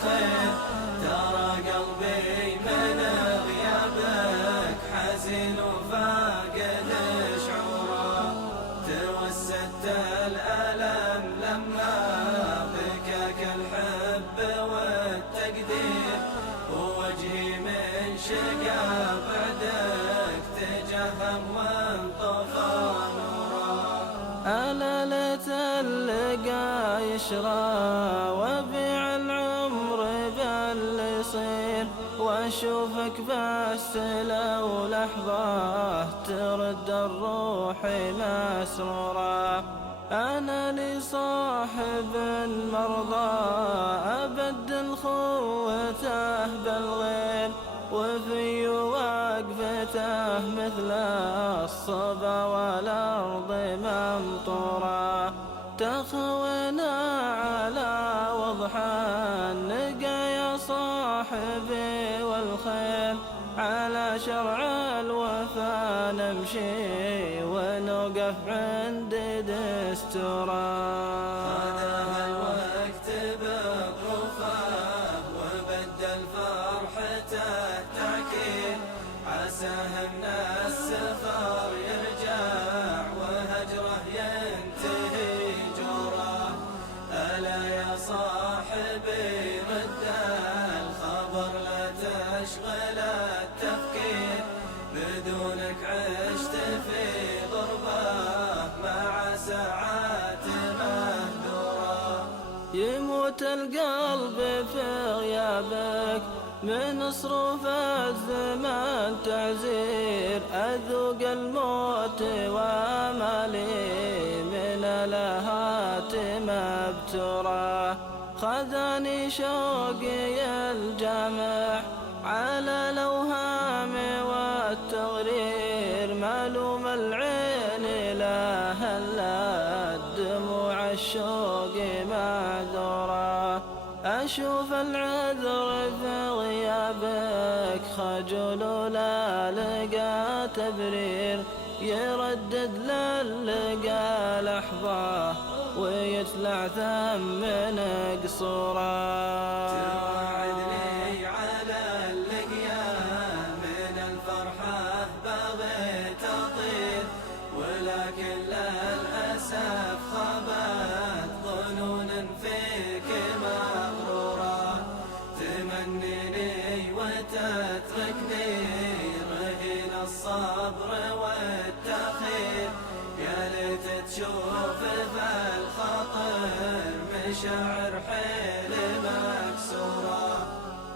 بخير. ترى قلبي من غيابك حزين وفاقد شعوره، توسدت الألم لما بكاك الحب والتقدير، ووجهي من شقا بعدك تجهم وانطفى نوره. ألا ليت اللقا يشرى وبيع العمر بل يصير، واشوفك بس لو لحظة ترد الروح مسرورة. أنا لي صاحب مرضى أبدل خوته بالغير، وفي وقفته مثل الصبا والأرض ممطورة. تخوينا على وضح النقا يا صاحبي والخير، على شرع الوفا نمشي ونوقف عند دستوره. خذها الوقت بظروفه وبدل فرحته تعكير، عساه من السفر يرجع وهجره ينتهي جوره. ألا يا صاحبي رد الخبر لا تشغل التفكير، بدونك عشت في غربة مع ساعات مهدورة. يموت القلب في غيابك من صروف الزمان تعزير، أذوق الموت وامالي من الآهات مبتورة. خذاني شوقي الجامح على الأوهام والتغرير، ملوم العين لا هلا دموع الشوق معذورة. أشوف العذر في غيابك خجل ولا لقى تبرير، يردد للقى لحظة ويتلع ثم قصوره. توعدني على اللقيا من الفرحة بغيت أطير، ولكن للأسف خابت ظنون فيك مغرورة. تمنيني وتتركني رهين الصبر والتأخير، يا ليت تشوف في الخاطر مشاعر حيل مكسورة.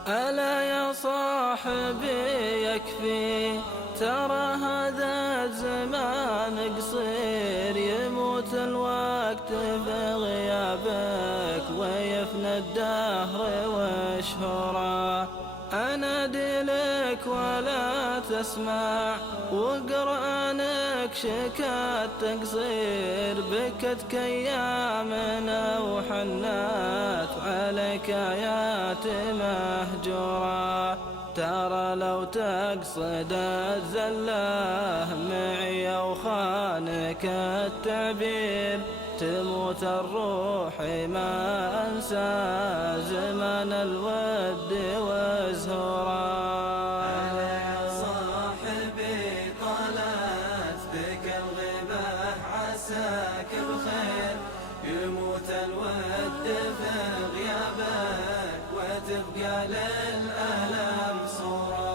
ألا يا صاحبي يكفي ترى هذا الزمان قصير، يموت الوقت في غيابك ويفنى الدهر وشهوره. أنادي لك ولا تسمع وقرآنك شكات تقصير، بكتك أيامنا وحنات عليك آيات مهجورة. ترى لو تقصد الزله معي أو خانك التعبير، تموت الروح ما أنسى زمن الود وزهورا. ألا يا صاحبي طالت بك الغيبة عساك بخير، يموت الود في غيابك وتبقى للألم صورة.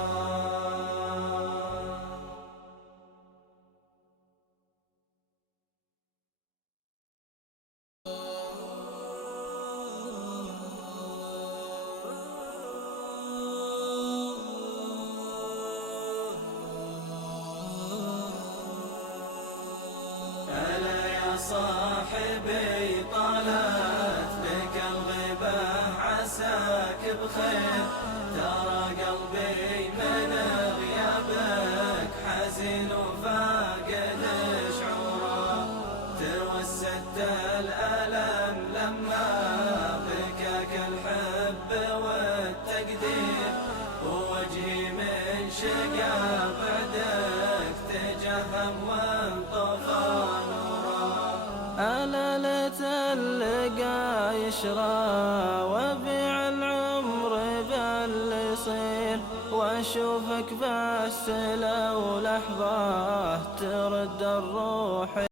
ألا يا صاحبي طالت بك الغيبة عساك بخير، ترى قلبي من غيابك حزين وفاقد شعوره، توسدت الألم لما بكاك الحب والتقدير، ووجهي من شقا بعدك تجهم وانطفى نوره. ألا ليت اللقا يشرى وبيع العمر واشوفك بس لو لحظة ترد الروح.